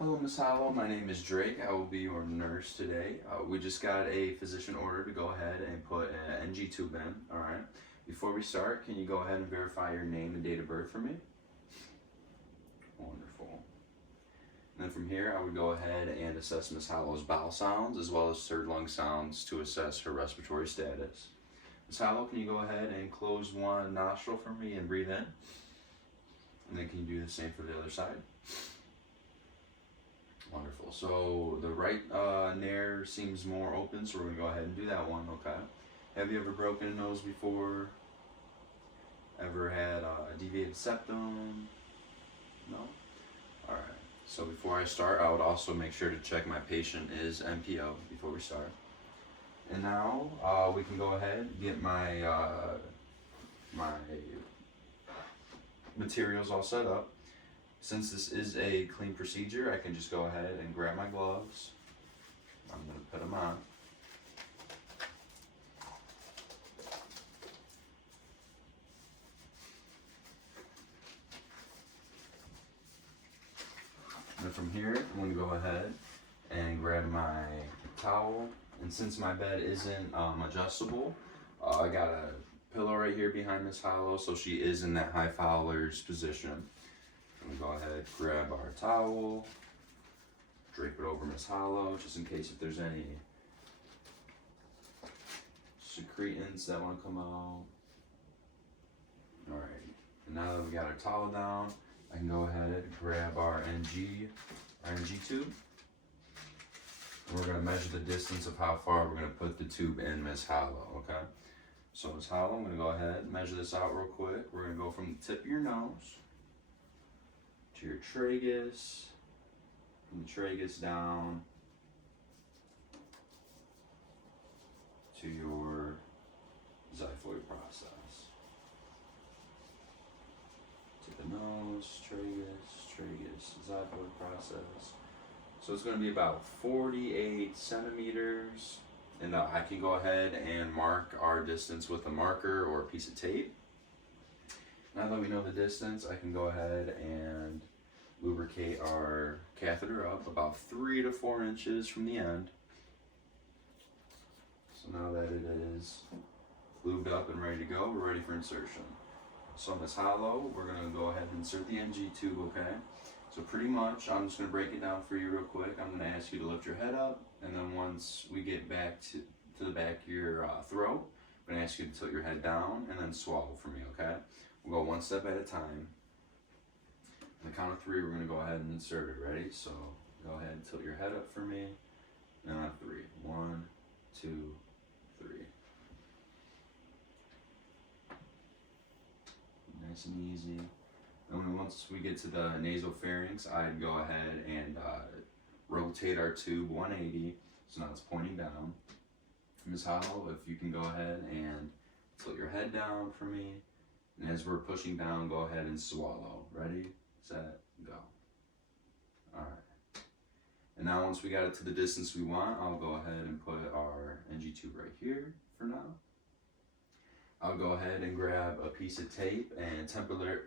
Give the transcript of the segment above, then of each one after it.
Hello, Miss Hollow. My name is Drake. I will be your nurse today. We just got a physician order to go ahead and put an NG tube in. All right. Before we start, can you go ahead and verify your name and date of birth for me? Wonderful. And then from here, I would go ahead and assess Miss Hollow's bowel sounds as well as third lung sounds to assess her respiratory status. Miss Hollow, can you go ahead and close one nostril for me and breathe in? And then can you do the same for the other side? Wonderful. So the right nair seems more open, so we're going to go ahead and do that one, okay? Have you ever broken a nose before? Ever had a deviated septum? No? Alright. So before I start, I would also make sure to check my patient is NPO before we start. And now we can go ahead and get my materials all set up. Since this is a clean procedure, I can just go ahead and grab my gloves. I'm going to put them on. And from here, I'm going to go ahead and grab my towel. And since my bed isn't adjustable, I got a pillow right here behind Miss Hollow, so she is in that high Fowler's position. I'm gonna go ahead, grab our towel, drape it over Miss Hollow, just in case if there's any secretants that want to come out. Alright, and now that we got our towel down, I can go ahead, grab our NG tube. And we're gonna measure the distance of how far we're gonna put the tube in Miss Hollow, okay? So Miss Hollow, I'm gonna go ahead and measure this out real quick. We're gonna go from the tip of your nose to your tragus, from the tragus down to your xiphoid process. To the nose, tragus, xiphoid process. So it's going to be about 48 centimeters, and I can go ahead and mark our distance with a marker or a piece of tape. Now that we know the distance, I can go ahead and lubricate our catheter up about 3 to 4 inches from the end. So now that it is lubed up and ready to go, we're ready for insertion. So Miss Hollow, we're going to go ahead and insert the NG tube, okay? So pretty much, I'm just going to break it down for you real quick. I'm going to ask you to lift your head up, and then once we get back to the back of your throat, I'm going to ask you to tilt your head down and then swallow for me, okay? We'll go one step at a time. On the count of 3, we're going to go ahead and insert it. Ready? So go ahead and tilt your head up for me. And on 3. 1, 2, 3. Nice and easy. And once we get to the nasopharynx, I'd go ahead and rotate our tube 180. So now it's pointing down. Ms. Hollow, if you can go ahead and tilt your head down for me. And as we're pushing down, go ahead and swallow. Ready, set, go. Alright. And now once we got it to the distance we want, I'll go ahead and put our NG tube right here for now. I'll go ahead and grab a piece of tape and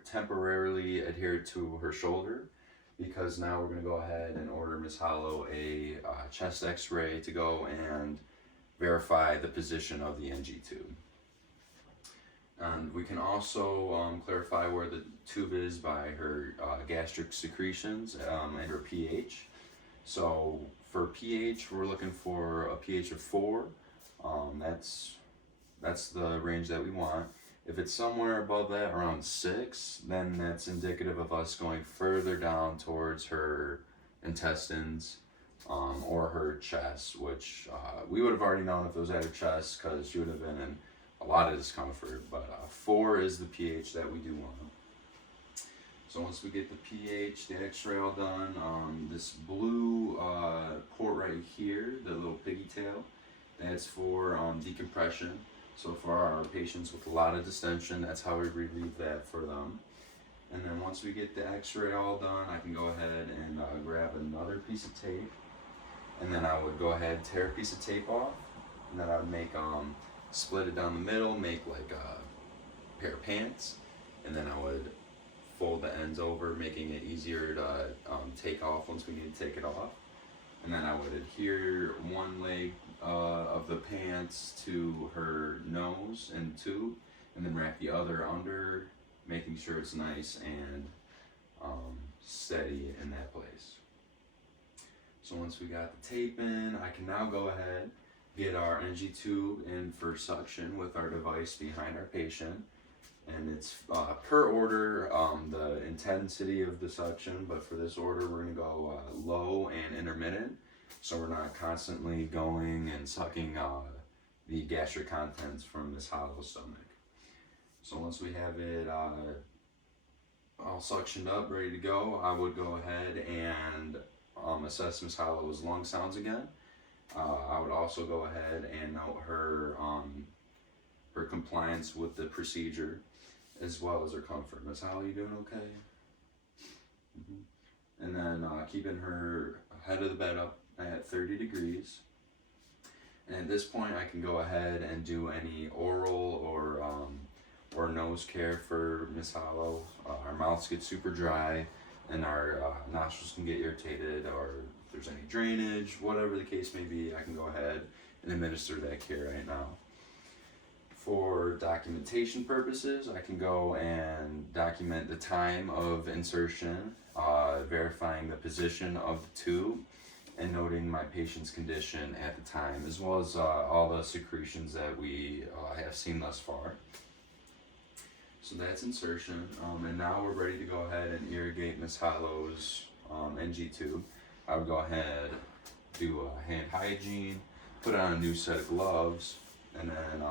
temporarily adhere it to her shoulder, because now we're going to go ahead and order Miss Hollow a chest x-ray to go and verify the position of the NG tube. And we can also clarify where the tube is by her gastric secretions and her pH. So for pH, we're looking for a pH of 4. That's the range that we want. If it's somewhere above that, around 6, then that's indicative of us going further down towards her intestines or her chest, which we would have already known if it was at her chest because she would have been in a lot of discomfort, but 4 is the pH that we do want. So once we get the pH, the x-ray all done, this blue port right here, the little piggy tail, that's for decompression. So for our patients with a lot of distension, that's how we relieve that for them. And then once we get the x-ray all done, I can go ahead and grab another piece of tape. And then I would go ahead and tear a piece of tape off. And then I would make, split it down the middle, make like a pair of pants. And then I would fold the ends over, making it easier to take off once we need to take it off. And then I would adhere one leg of the pants to her nose and tube, and then wrap the other under, making sure it's nice and steady in that place. So once we got the tape in, I can now go ahead, get our NG tube in for suction with our device behind our patient. And it's per order, the intensity of the suction, but for this order we're going to go low and intermittent, so we're not constantly going and sucking the gastric contents from Miss Hollow's stomach. So once we have it all suctioned up, ready to go, I would go ahead and assess Miss Hollow's lung sounds again. I would also go ahead and note her compliance with the procedure, as well as her comfort. Miss Hollow, you doing okay? And then keeping her head of the bed up at 30 degrees. And at this point, I can go ahead and do any oral or nose care for Miss Hollow. Our mouths get super dry, and our nostrils can get irritated, or if there's any drainage, whatever the case may be, I can go ahead and administer that care right now. For documentation purposes, I can go and document the time of insertion, verifying the position of the tube, and noting my patient's condition at the time, as well as all the secretions that we have seen thus far. So that's insertion, and now we're ready to go ahead and irrigate Miss Hollow's NG tube. I would go ahead, do hand hygiene, put on a new set of gloves, and then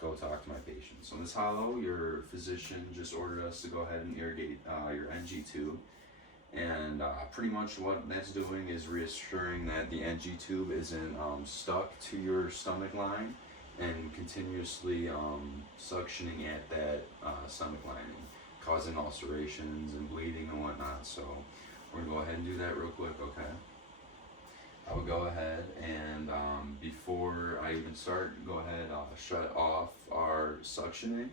go talk to my patient. So Miss Hollow, your physician just ordered us to go ahead and irrigate your NG tube. And pretty much what that's doing is reassuring that the NG tube isn't stuck to your stomach line and continuously suctioning at that stomach lining, causing ulcerations and bleeding and whatnot. So we're gonna go ahead and do that real quick, okay? I would go ahead and before I even start, go ahead, shut off our suctioning,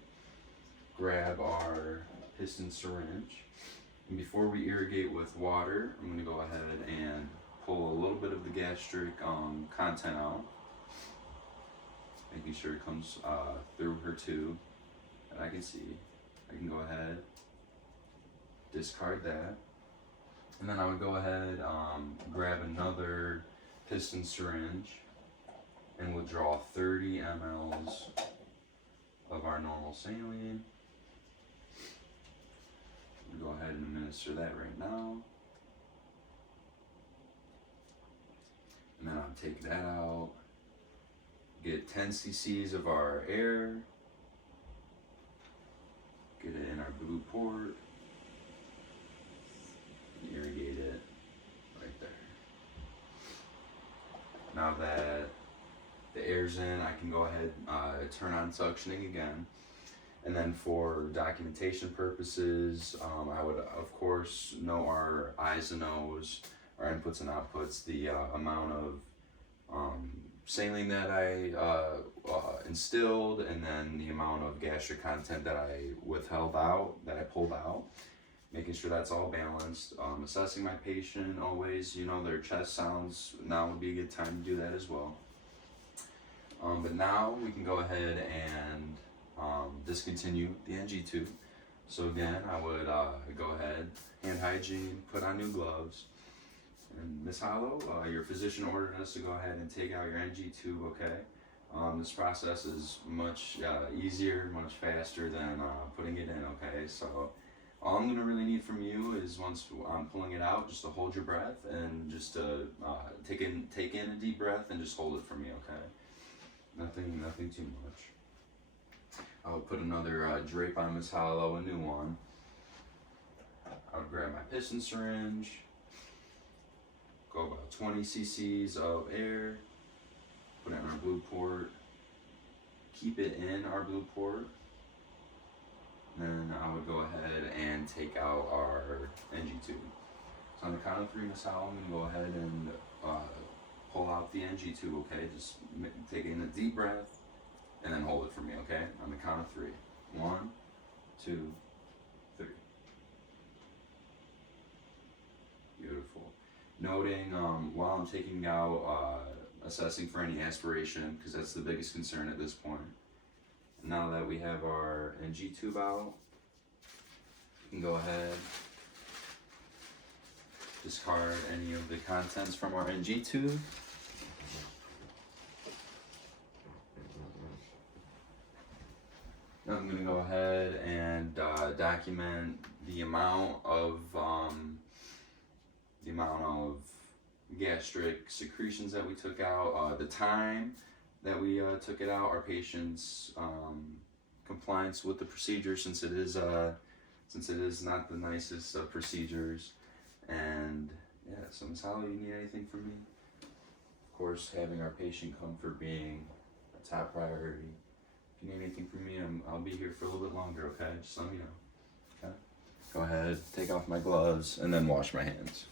grab our piston syringe, and before we irrigate with water, I'm going to go ahead and pull a little bit of the gastric content out, making sure it comes through her tube that I can see. I can go ahead, discard that. And then I would go ahead, grab another piston syringe and withdraw 30 mLs of our normal saline. We'll go ahead and administer that right now. And then I'll take that out, get 10 cc's of our air, get it in our blue port, irrigate it right there. Now that the air's in, I can go ahead turn on suctioning again. And then for documentation purposes, I would of course know our eyes and nose, our inputs and outputs, the amount of saline that I instilled, and then the amount of gastric content that I withheld out, that I pulled out. Making sure that's all balanced. Assessing my patient always, their chest sounds, now would be a good time to do that as well. But now we can go ahead and discontinue the NG tube. So again, I would go ahead, hand hygiene, put on new gloves. And Miss Hollow, your physician ordered us to go ahead and take out your NG tube, okay? This process is much easier, much faster than putting it in, okay? So all I'm gonna really need from you is, once I'm pulling it out, just to hold your breath and just to take in a deep breath and just hold it for me, okay? Nothing too much. I would put another drape on Miss Hollow, a new one. I would grab my piston syringe, go about 20 cc's of air, put it in our blue port, keep it in our blue port. Then I would go ahead and take out our NG tube. So on the count of 3, Miss Hollow, I'm going to go ahead and pull out the NG tube, okay? Just take in a deep breath and then hold it for me, okay? On the count of 3. 1, 2, 3. noting while I'm taking out, assessing for any aspiration, because that's the biggest concern at this point. Now that we have our NG tube out, we can go ahead, discard any of the contents from our NG tube. Now I'm going to go ahead and document the amount of gastric secretions that we took out, the time that we took it out, our patient's compliance with the procedure, since it is not the nicest of procedures. And yeah, so Ms. Holly, you need anything from me? Of course, having our patient comfort being a top priority. If you need anything from me, I'll be here for a little bit longer, okay? Just let me know, okay? Go ahead, take off my gloves, and then wash my hands.